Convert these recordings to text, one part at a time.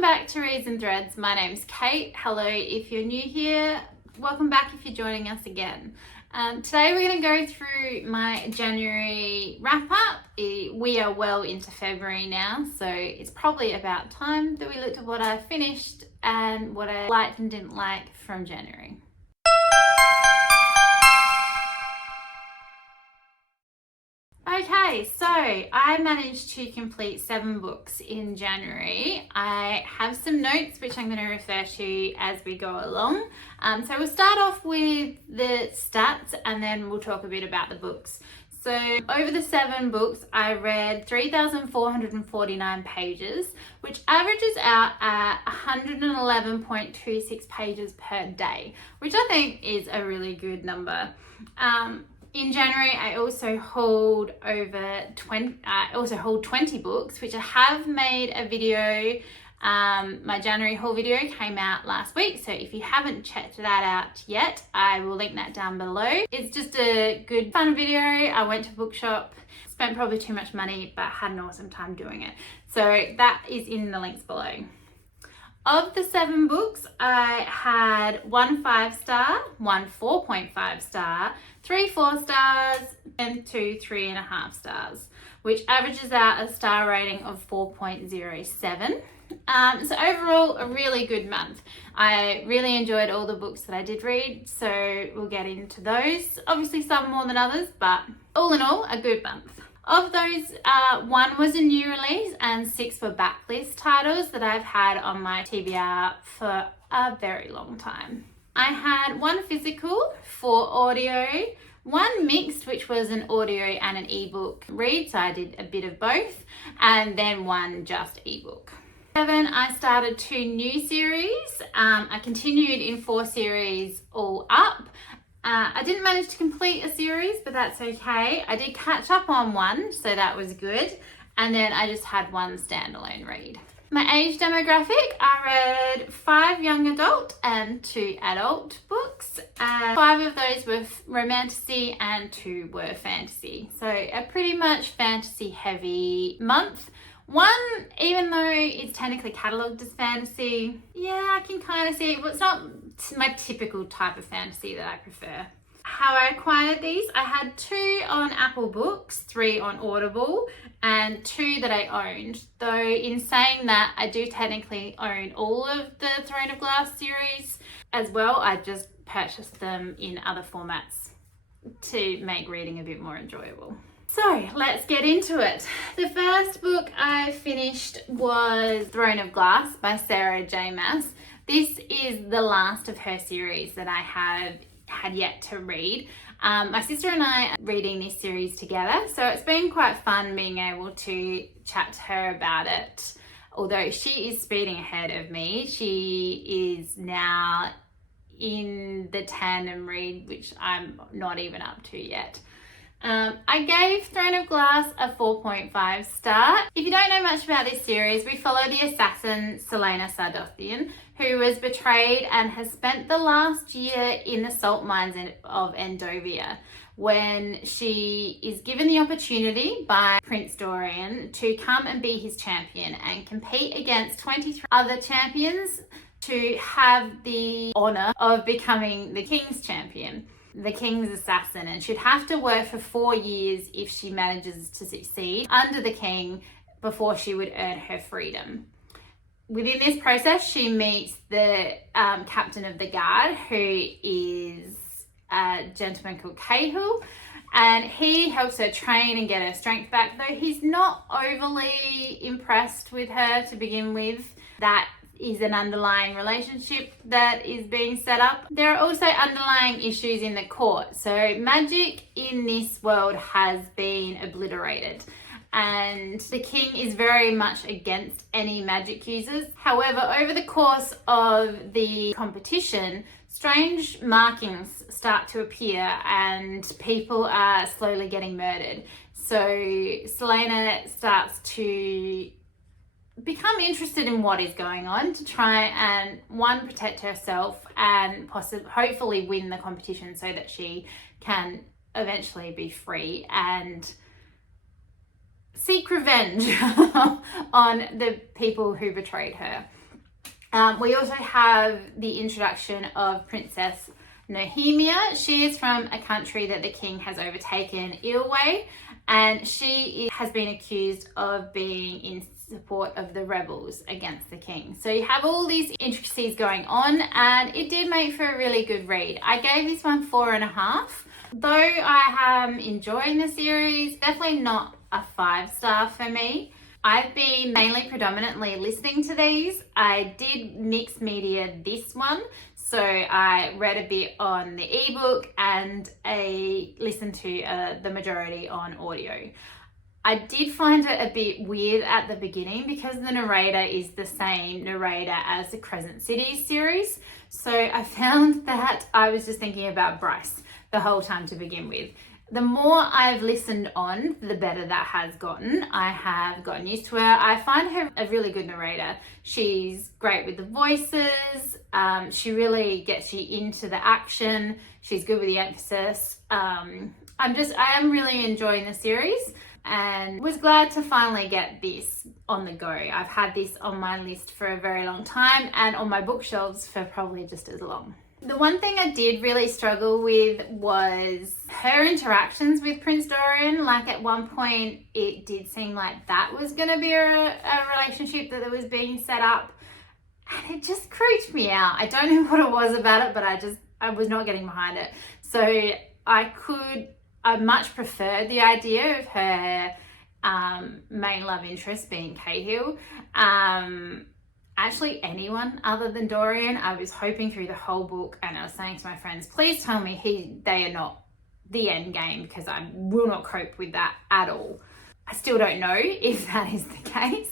Welcome back to Reads and Threads. My name's Kate. Hello if you're new here. Welcome back if you're joining us again. Today we're going to go through my January wrap up. We are well into February now, so it's probably about time that we looked at what I finished and what I liked and didn't like from January. Okay, so I managed to complete 7 books in January. I have some notes which I'm going to refer to as we go along. So we'll start off with the stats and then we'll talk a bit about the books. So over the 7 books, I read 3,449 pages, which averages out at 111.26 pages per day, which I think is a really good number. In January, I also hold 20 books, which I have made a video. My January haul video came out last week, so if you haven't checked that out yet, I will link that down below. It's just a good fun video. I went to bookshop, spent probably too much money, but had an awesome time doing it. So that is in the links below. Of the 7 books, I had 1 5-star, 1 4.5 star, 3 4 stars, and 2 3.5 stars, which averages out a star rating of 4.07. So overall, a really good month. I really enjoyed all the books that I did read, so we'll get into those. Obviously some more than others, but all in all, a good month. Of those, 1 was a new release and 6 were backlist titles that I've had on my TBR for a very long time. I had 1 physical, 4 audio, 1 mixed, which was an audio and an ebook read, so I did a bit of both, and then 1 just ebook. 7, I started 2 new series. I continued in 4 series all up. I didn't manage to complete a series, but that's okay. I did catch up on 1, so that was good. And then I just had 1 standalone read. My age demographic, I read 5 young adult and 2 adult books. 5 of those were romantasy and 2 were fantasy. So a pretty much fantasy heavy month. 1, even though it's technically catalogued as fantasy, yeah, I can kind of see it, but it's not my typical type of fantasy that I prefer. How I acquired these, I had 2 on Apple Books, 3 on Audible, and 2 that I owned. Though in saying that, I do technically own all of the Throne of Glass series as well. I just purchased them in other formats to make reading a bit more enjoyable. So let's get into it. The first book I finished was Throne of Glass by Sarah J. Maas. This is the last of her series that I have had yet to read. My sister and I are reading this series together, so it's been quite fun being able to chat to her about it. Although she is speeding ahead of me, she is now in the tandem read, which I'm not even up to yet. I gave Throne of Glass a 4.5 star. If you don't know much about this series, we follow the assassin Celaena Sardothien, who was betrayed and has spent the last year in the salt mines of Endovia, when she is given the opportunity by Prince Dorian to come and be his champion and compete against 23 other champions to have the honour of becoming the king's champion, the king's assassin, and she'd have to work for 4 years if she manages to succeed under the king before she would earn her freedom. Within this process, she meets the captain of the guard, who is a gentleman called Cahill, and he helps her train and get her strength back, though he's not overly impressed with her to begin with. That is an underlying relationship that is being set up. There are also underlying issues in the court. So magic in this world has been obliterated, and the king is very much against any magic users. However, over the course of the competition, strange markings start to appear and people are slowly getting murdered. So Celaena starts to become interested in what is going on to try and, 1, protect herself and hopefully win the competition so that she can eventually be free and seek revenge on the people who betrayed her. We also have the introduction of Princess Nehemia. She is from a country that the king has overtaken, Ilway, and she has been accused of being in support of the rebels against the king. So you have all these intricacies going on, and it did make for a really good read. I gave this one 4.5. Though I am enjoying the series, definitely not a 5-star for me. I've been mainly predominantly listening to these. I did mixed media this one, so I read a bit on the ebook and listened to the majority on audio. I did find it a bit weird at the beginning because the narrator is the same narrator as the Crescent City series. So I found that I was just thinking about Bryce the whole time to begin with. The more I've listened on, the better that has gotten. I have gotten used to her. I find her a really good narrator. She's great with the voices. She really gets you into the action. She's good with the emphasis. I am really enjoying the series and was glad to finally get this on the go. I've had this on my list for a very long time and on my bookshelves for probably just as long. The one thing I did really struggle with was her interactions with Prince Dorian. Like at one point, it did seem like that was going to be a relationship that was being set up. And it just creeped me out. I don't know what it was about it, but I was not getting behind it. So I much preferred the idea of her main love interest being Cahill. Actually anyone other than Dorian. I was hoping through the whole book, and I was saying to my friends, please tell me they are not the end game, because I will not cope with that at all. I still don't know if that is the case.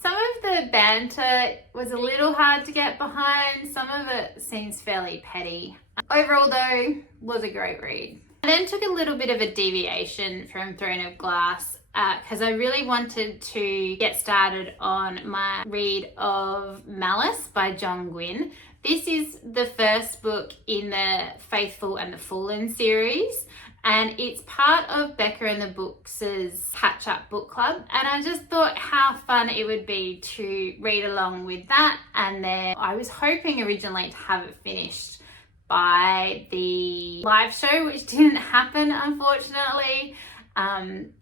Some of the banter was a little hard to get behind. Some of it seems fairly petty. Overall though, was a great read. I then took a little bit of a deviation from Throne of Glass because I really wanted to get started on my read of Malice by Gwynne. This is the first book in the Faithful and the Fallen series, and it's part of Becca and the Books' catch-up book club, and I just thought how fun it would be to read along with that. And then I was hoping originally to have it finished by the live show, which didn't happen, unfortunately.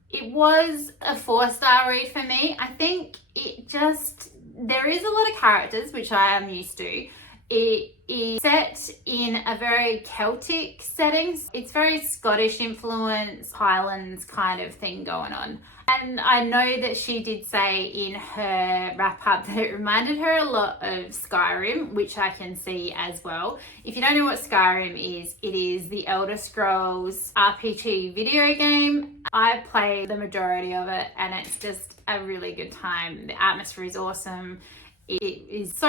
It was a 4-star read for me. I think there is a lot of characters, which I am used to. It is set in a very Celtic setting. It's very Scottish influence, Highlands kind of thing going on. And I know that she did say in her wrap-up that it reminded her a lot of Skyrim, which I can see as well. If you don't know what Skyrim is, it is the Elder Scrolls RPG video game. I play the majority of it, and it's just a really good time. The atmosphere is awesome. It is so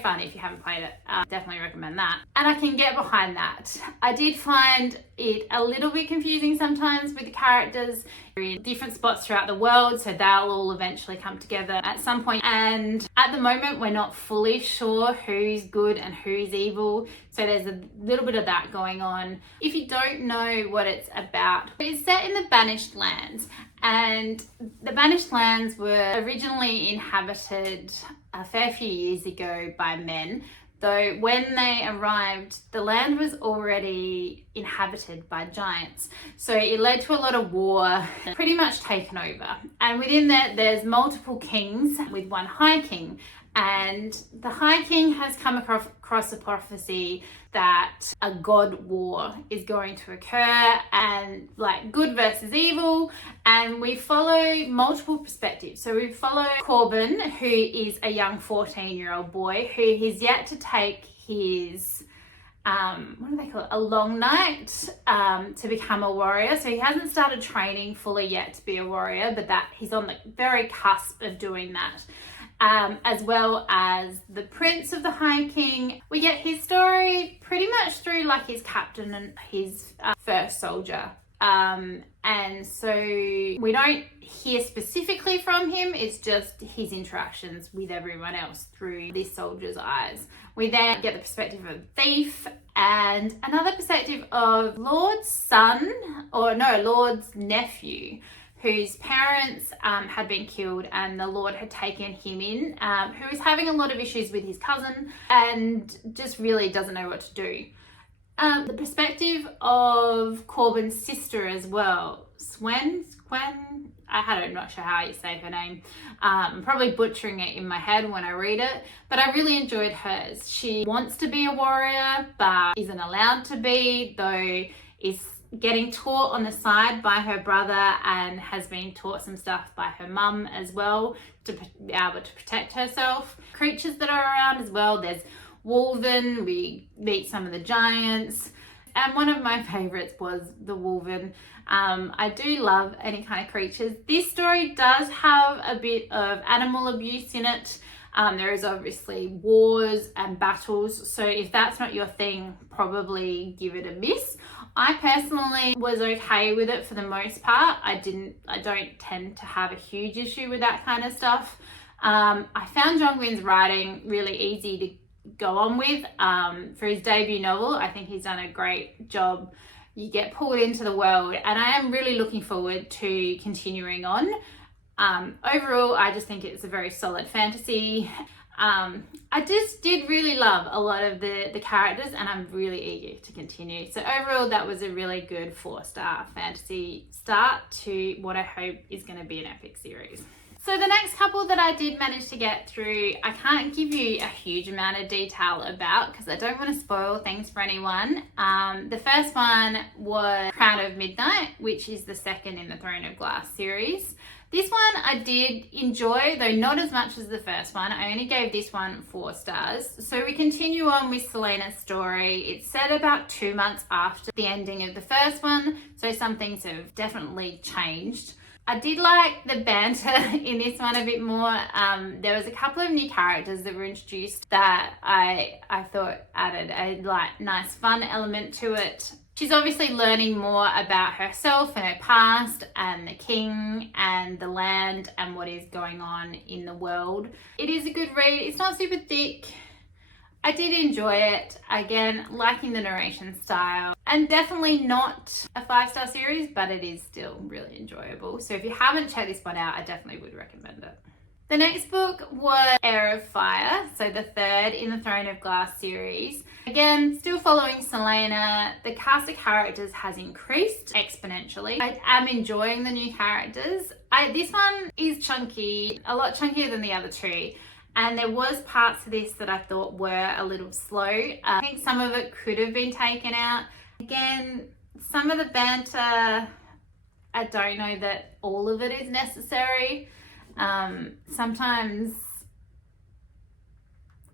fun if you haven't played it. Definitely recommend that. And I can get behind that. I did find it a little bit confusing sometimes with the characters. They're in different spots throughout the world, so they'll all eventually come together at some point. And at the moment, we're not fully sure who's good and who's evil. So there's a little bit of that going on. If you don't know what it's about, it's set in the Banished lands. And the Banished lands were originally inhabited a fair few years ago by men, though when they arrived, the land was already inhabited by giants. So it led to a lot of war, pretty much taken over. And within that, there's multiple kings with one high king. And the High King has come across a prophecy that a god war is going to occur, and like good versus evil. And we follow multiple perspectives. So we follow Corbin, who is a young 14-year-old boy who has yet to take his what do they call it? A long night to become a warrior. So he hasn't started training fully yet to be a warrior, but that he's on the very cusp of doing that. As well as the Prince of the High King. We get his story pretty much through like his captain and his first soldier. And so we don't hear specifically from him, it's just his interactions with everyone else through this soldier's eyes. We then get the perspective of the thief and another perspective of Lord's nephew, whose parents had been killed, and the Lord had taken him in, who is having a lot of issues with his cousin and just really doesn't know what to do. The perspective of Corbin's sister as well, Gwen, I'm not sure how you say her name. I'm probably butchering it in my head when I read it, but I really enjoyed hers. She wants to be a warrior, but isn't allowed to be, though is getting taught on the side by her brother and has been taught some stuff by her mum as well to be able to protect herself. Creatures that are around as well, there's Wolven, we meet some of the giants, and one of my favorites was the Wolven. I do love any kind of creatures. This story does have a bit of animal abuse in it. There is obviously wars and battles, so if that's not your thing, probably give it a miss. I personally was okay with it for the most part. I don't tend to have a huge issue with that kind of stuff. I found John Gwynne's writing really easy to go on with. For his debut novel, I think he's done a great job. You get pulled into the world, and I am really looking forward to continuing on. Overall, I just think it's a very solid fantasy. I just did really love a lot of the characters, and I'm really eager to continue. So overall, that was a really good 4-star fantasy start to what I hope is going to be an epic series. So the next couple that I did manage to get through, I can't give you a huge amount of detail about because I don't want to spoil things for anyone. The first one was Crown of Midnight, which is the second in the Throne of Glass series. This one I did enjoy, though not as much as the first one. I only gave this one 4 stars. So we continue on with Selena's story. It's set about 2 months after the ending of the first one, so some things have definitely changed. I did like the banter in this one a bit more. There was a couple of new characters that were introduced that I thought added a nice fun element to it. She's obviously learning more about herself and her past and the king and the land and what is going on in the world. It is a good read. It's not super thick. I did enjoy it. Again, liking the narration style, and definitely not a 5-star series, but it is still really enjoyable. So if you haven't checked this one out, I definitely would recommend it. The next book was Heir of Fire, so the third in the Throne of Glass series. Again, still following Selena. The cast of characters has increased exponentially. I am enjoying the new characters. This one is chunky, a lot chunkier than the other two. And there was parts of this that I thought were a little slow. I think some of it could have been taken out. Again, some of the banter, I don't know that all of it is necessary. Sometimes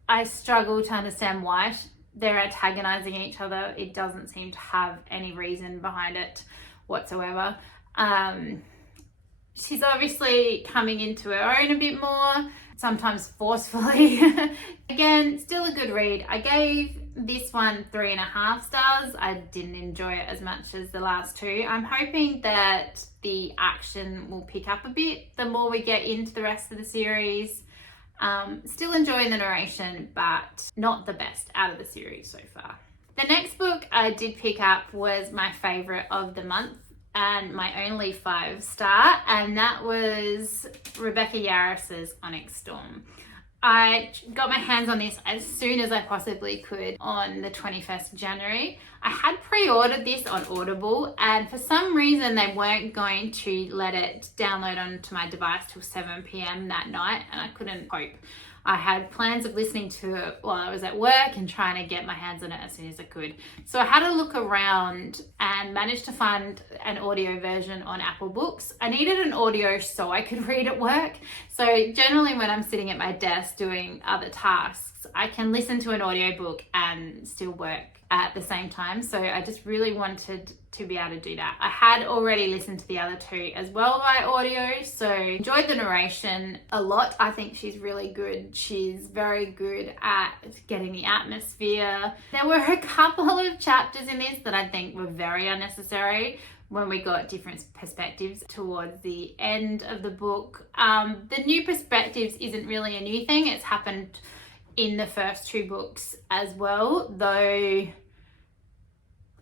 I struggle to understand why they're antagonizing each other. It doesn't seem to have any reason behind it whatsoever. She's obviously coming into her own a bit more, sometimes forcefully. Again, still a good read. I gave this one 3.5 stars. I didn't enjoy it as much as the last two. I'm hoping that the action will pick up a bit the more we get into the rest of the series. Still enjoying the narration, but not the best out of the series so far. The next book I did pick up was my favorite of the month and my only 5-star, and that was Rebecca Yarros's Onyx Storm. I got my hands on this as soon as I possibly could on the 21st of January. I had pre-ordered this on Audible, and for some reason they weren't going to let it download onto my device till 7 p.m. that night, and I couldn't cope. I had plans of listening to it while I was at work and trying to get my hands on it as soon as I could. So I had a look around and managed to find an audio version on Apple Books. I needed an audio so I could read at work. So generally when I'm sitting at my desk doing other tasks, I can listen to an audiobook and still work at the same time. So I just really wanted to be able to do that. I had already listened to the other two as well by audio, so enjoyed the narration a lot. I think she's really good. She's very good at getting the atmosphere. There were a couple of chapters in this that I think were very unnecessary when we got different perspectives towards the end of the book. The new perspectives isn't really a new thing. It's happened in the first 2 books as well, though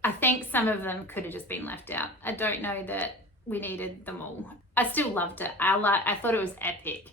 I think some of them could have just been left out. I don't know that we needed them all. I still loved it. I thought it was epic.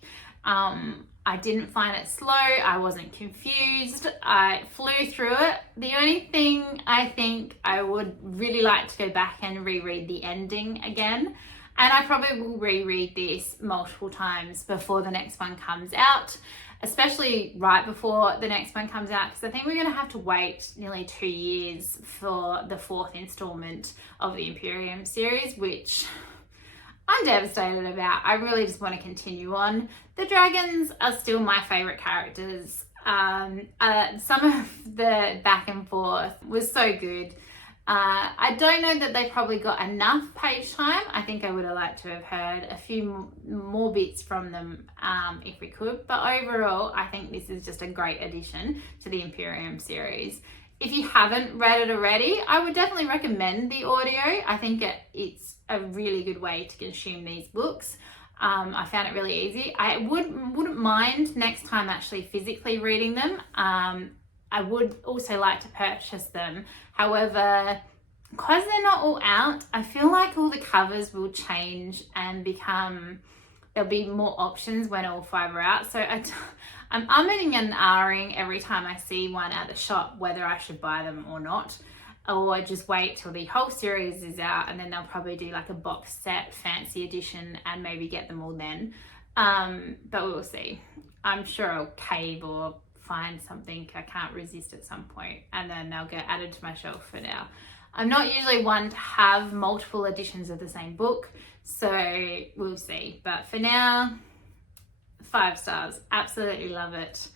I didn't find it slow. I wasn't confused. I flew through it. The only thing I think I would really like to go back and reread the ending again. And I probably will reread this multiple times before the next one comes out, especially right before the next one comes out, because I think we're going to have to wait nearly 2 years for the 4th installment of the Imperium series, which I'm devastated about. I really just want to continue on. The dragons are still my favourite characters. Some of the back and forth was so good. I don't know that they probably got enough page time. I think I would have liked to have heard a few more bits from them if we could. But overall, I think this is just a great addition to the Imperium series. If you haven't read it already, I would definitely recommend the audio. I think it's a really good way to consume these books. I found it really easy. I wouldn't mind next time actually physically reading them. I would also like to purchase them. However, because they're not all out, I feel like all the covers will change and there'll be more options when all 5 are out. So I'm umming and ahhing every time I see one at the shop whether I should buy them or not, or just wait till the whole series is out and then they'll probably do like a box set fancy edition and maybe get them all then. But we'll see. I'm sure I'll cave or find something I can't resist at some point and then they'll get added to my shelf. For now, I'm not usually one to have multiple editions of the same book, so we'll see. But for now, 5 stars. Absolutely love it.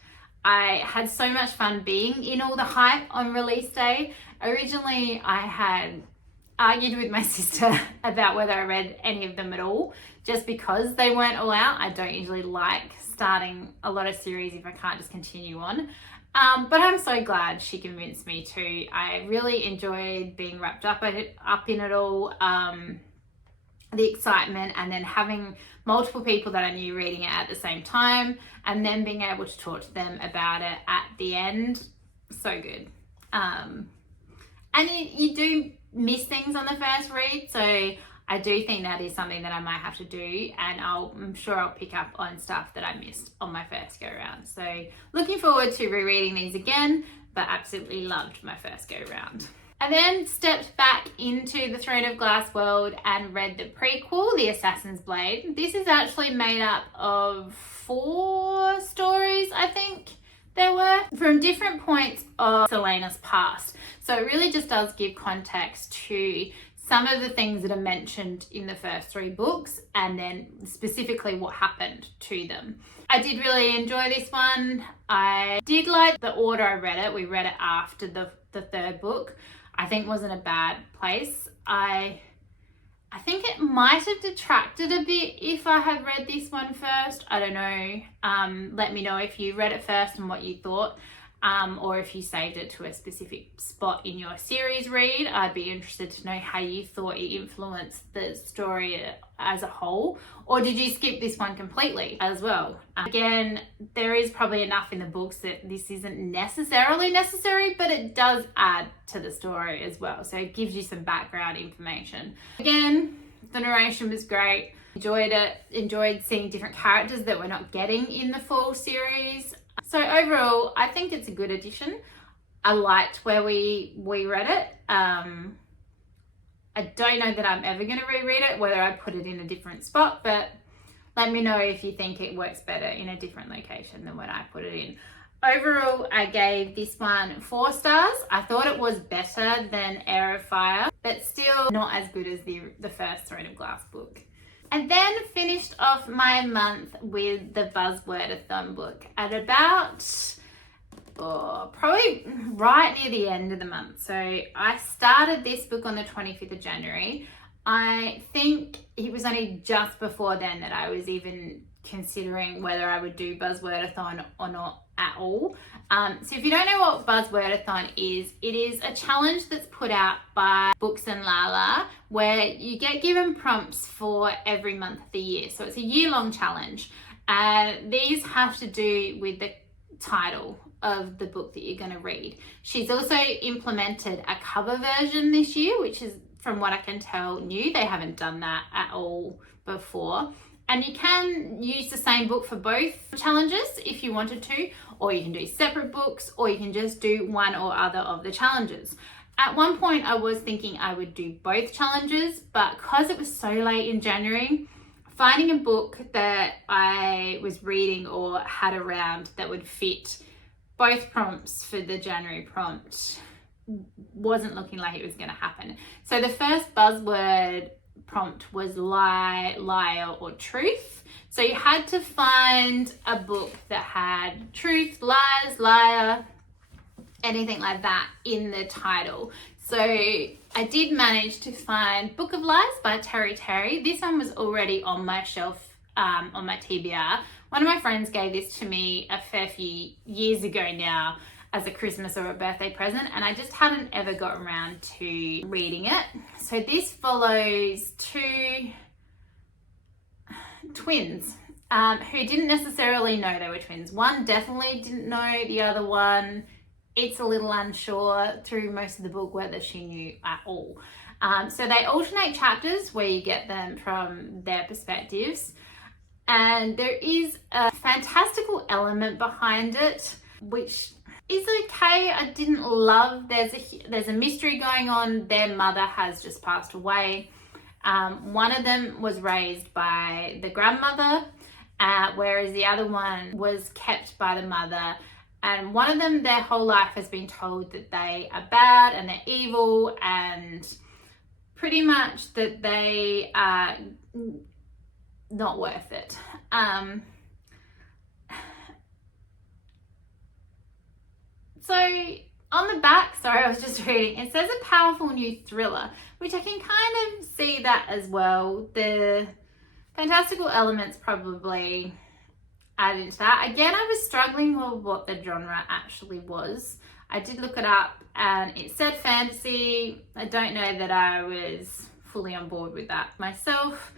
I had so much fun being in all the hype on release day. Originally, I had argued with my sister about whether I read any of them at all, just because they weren't all out. I don't usually like starting a lot of series if I can't just continue on. But I'm so glad she convinced me to. I really enjoyed being wrapped up in it all. The excitement, and then having multiple people that I knew reading it at the same time, and then being able to talk to them about it at the end. So good. And you do miss things on the first read, so I do think that is something that I might have to do, and I'm sure I'll pick up on stuff that I missed on my first go round. So looking forward to rereading these again, but absolutely loved my first go round. I then stepped back into the Throne of Glass world and read the prequel, The Assassin's Blade. This is actually made up of 4 stories, I think there were, from different points of Selena's past. So it really just does give context to some of the things that are mentioned in the first 3 books, and then specifically what happened to them. I did really enjoy this one. I did like the order I read it. We read it after the 3rd book. I think wasn't a bad place. I think it might have detracted a bit if I had read this one first. I don't know. Let me know if you read it first and what you thought. Or if you saved it to a specific spot in your series read. I'd be interested to know how you thought it influenced the story as a whole, or did you skip this one completely as well? Again, there is probably enough in the books that this isn't necessarily necessary, but it does add to the story as well, so it gives you some background information. Again, the narration was great. Enjoyed it. Enjoyed seeing different characters that we're not getting in the full series. So overall, I think it's a good addition. I liked where we read it. I don't know that I'm ever going to reread it, whether I put it in a different spot, but let me know if you think it works better in a different location than when I put it in. Overall, I gave this one 4 stars. I thought it was better than Heir of Fire, but still not as good as the first Throne of Glass book. I then finished off my month with the Buzzwordathon book at about probably right near the end of the month. So I started this book on the 25th of January. I think it was only just before then that I was even considering whether I would do Buzzwordathon or not at all. So if you don't know what Buzzwordathon is, it is a challenge that's put out by BooksandLala where you get given prompts for every month of the year. So it's a year-long challenge, and these have to do with the title of the book that you're going to read. She's also implemented a cover version this year, which is from what I can tell, new. They haven't done that at all before. And you can use the same book for both challenges if you wanted to, or you can do separate books, or you can just do one or other of the challenges. At one point I was thinking I would do both challenges, but because it was so late in January, finding a book that I was reading or had around that would fit both prompts for the January prompt wasn't looking like it was going to happen. So the first buzzword prompt was lie, liar, or truth. So you had to find a book that had truth, lies, liar, anything like that in the title. So I did manage to find Book of Lies by Terry. This one was already on my shelf on my TBR. One of my friends gave this to me a fair few years ago now as a Christmas or a birthday present, and I just hadn't ever got around to reading it. So this follows two twins who didn't necessarily know they were twins. One definitely didn't know, the other one, it's a little unsure through most of the book whether she knew at all. So they alternate chapters where you get them from their perspectives, and there is a fantastical element behind it, which is okay. I didn't love, there's a mystery going on. Their mother has just passed away. One of them was raised by the grandmother, whereas the other one was kept by the mother. And one of them, their whole life has been told that they are bad and they're evil, and pretty much that they are not worth it. So on the back, sorry, I was just reading, it says a powerful new thriller, which I can kind of see that as well. The fantastical elements probably add into that. Again, I was struggling with what the genre actually was. I did look it up and it said fantasy. I don't know that I was fully on board with that myself.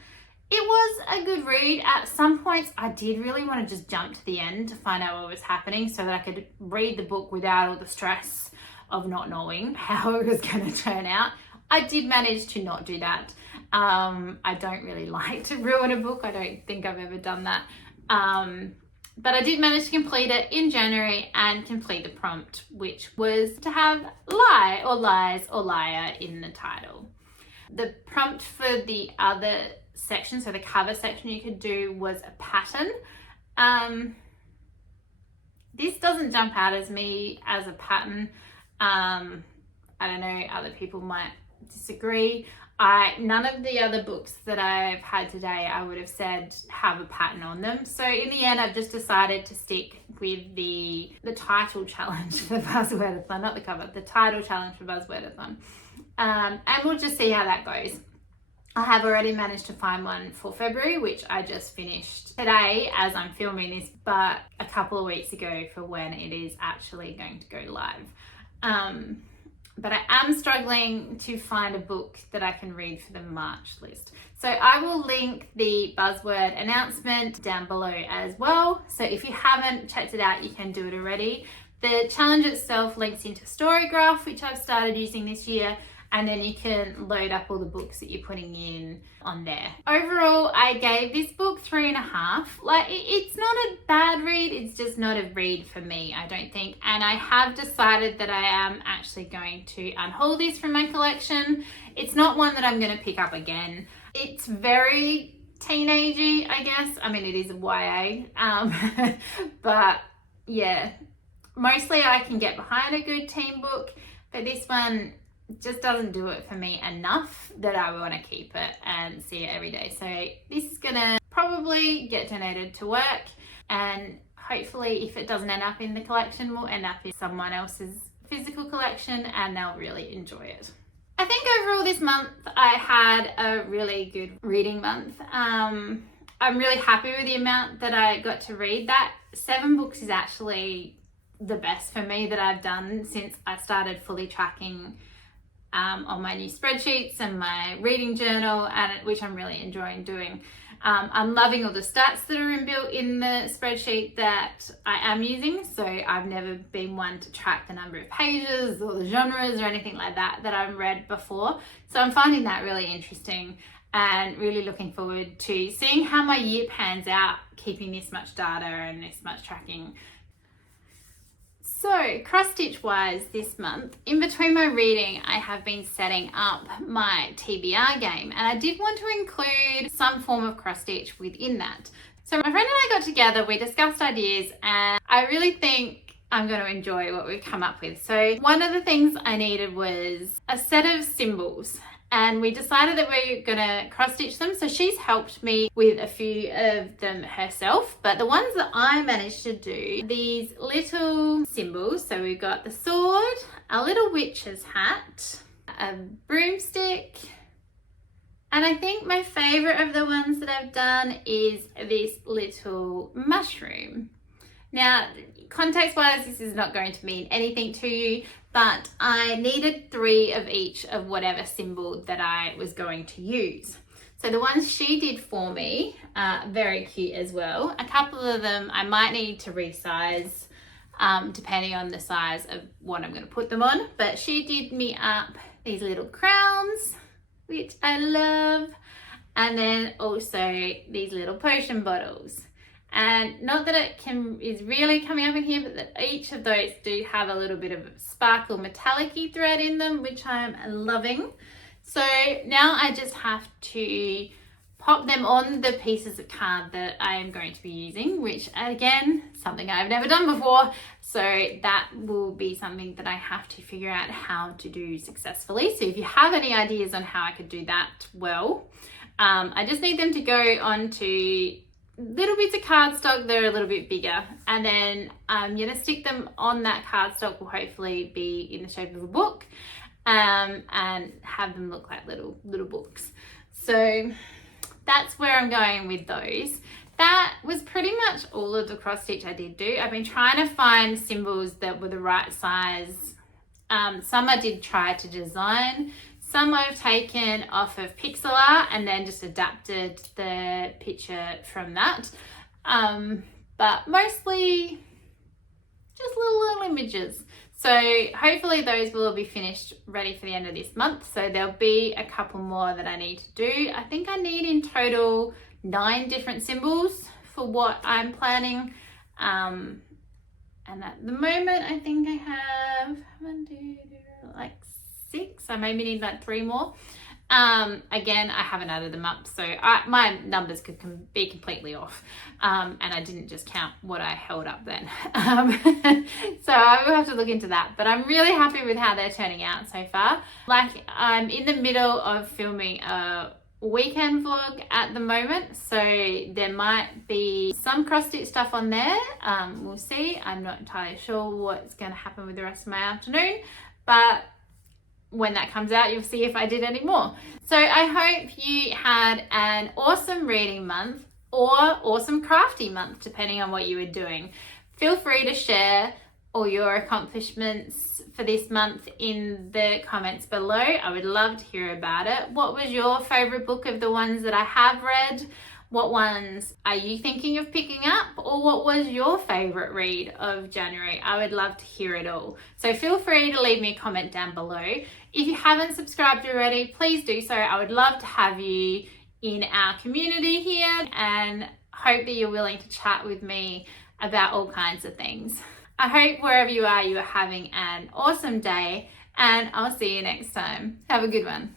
It was a good read. At some points, I did really want to just jump to the end to find out what was happening so that I could read the book without all the stress of not knowing how it was going to turn out. I did manage to not do that. I don't really like to ruin a book. I don't think I've ever done that. But I did manage to complete it in January and complete the prompt, which was to have lie or lies or liar in the title. The prompt for the other section, so the cover section you could do, was a pattern. This doesn't jump out as me as a pattern. I don't know, other people might disagree. None of the other books that I've had today I would have said have a pattern on them. So in the end, I've just decided to stick with the title challenge for Buzzwordathon, not the cover, the title challenge for Buzzwordathon. And we'll just see how that goes. I have already managed to find one for February, which I just finished today as I'm filming this, but a couple of weeks ago for when it is actually going to go live. But I am struggling to find a book that I can read for the March list. So I will link the buzzword announcement down below as well. So if you haven't checked it out, you can do it already. The challenge itself links into Storygraph, which I've started using this year, and then you can load up all the books that you're putting in on there. Overall, I gave this book 3.5. Like, it's not a bad read, it's just not a read for me, I don't think. And I have decided that I am actually going to unhaul this from my collection. It's not one that I'm going to pick up again. It's very teenagey, I guess. I mean, it is a YA, but yeah, mostly I can get behind a good teen book, but this one just doesn't do it for me enough that I want to keep it and see it every day. So this is gonna probably get donated to work, and hopefully if it doesn't end up in the collection, will end up in someone else's physical collection and they'll really enjoy it. I think overall this month I had a really good reading month. I'm really happy with the amount that I got to read. That 7 books is actually the best for me that I've done since I started fully tracking on my new spreadsheets and my reading journal, and which I'm really enjoying doing. I'm loving all the stats that are inbuilt in the spreadsheet that I am using. So I've never been one to track the number of pages or the genres or anything like that I've read before. So I'm finding that really interesting and really looking forward to seeing how my year pans out, keeping this much data and this much tracking. So cross-stitch wise this month, in between my reading, I have been setting up my TBR game, and I did want to include some form of cross-stitch within that. So my friend and I got together, we discussed ideas, and I really think I'm going to enjoy what we've come up with. So one of the things I needed was a set of symbols, and we decided that we're going to cross stitch them. So she's helped me with a few of them herself, but the ones that I managed to do, these little symbols. So we've got the sword, a little witch's hat, a broomstick, and I think my favorite of the ones that I've done is this little mushroom. Now, context-wise, this is not going to mean anything to you, but I needed 3 of each of whatever symbol that I was going to use. So the ones she did for me are very cute as well. A couple of them I might need to resize depending on the size of what I'm going to put them on. But she did me up these little crowns, which I love, and then also these little potion bottles. And not that it is really coming up in here, but that each of those do have a little bit of sparkle metallic-y thread in them, which I'm loving. So now I just have to pop them on the pieces of card that I am going to be using, which again, something I've never done before. So that will be something that I have to figure out how to do successfully. So if you have any ideas on how I could do that well, I just need them to go onto little bits of cardstock that are a little bit bigger, and then I'm going to stick them on that cardstock, will hopefully be in the shape of a book, and have them look like little books. So that's where I'm going with those. That was pretty much all of the cross stitch I did do. I've been trying to find symbols that were the right size. Some I did try to design. Some I've taken off of pixel art and then just adapted the picture from that. But mostly just little images. So hopefully those will be finished ready for the end of this month. So there'll be a couple more that I need to do. I think I need in total 9 different symbols for what I'm planning. And at the moment, I think I have like 6. I maybe need like 3 more. Again, I haven't added them up, so my numbers could be completely off, and I didn't just count what I held up then. So I will have to look into that, but I'm really happy with how they're turning out so far. Like, I'm in the middle of filming a weekend vlog at the moment, so there might be some cross-stitch stuff on there. We'll see. I'm not entirely sure what's going to happen with the rest of my afternoon, but when that comes out, you'll see if I did any more. So I hope you had an awesome reading month or awesome crafty month, depending on what you were doing. Feel free to share all your accomplishments for this month in the comments below. I would love to hear about it. What was your favorite book of the ones that I have read? What ones are you thinking of picking up? Or what was your favorite read of January? I would love to hear it all. So feel free to leave me a comment down below. If you haven't subscribed already, please do so. I would love to have you in our community here, and hope that you're willing to chat with me about all kinds of things. I hope wherever you are having an awesome day, and I'll see you next time. Have a good one.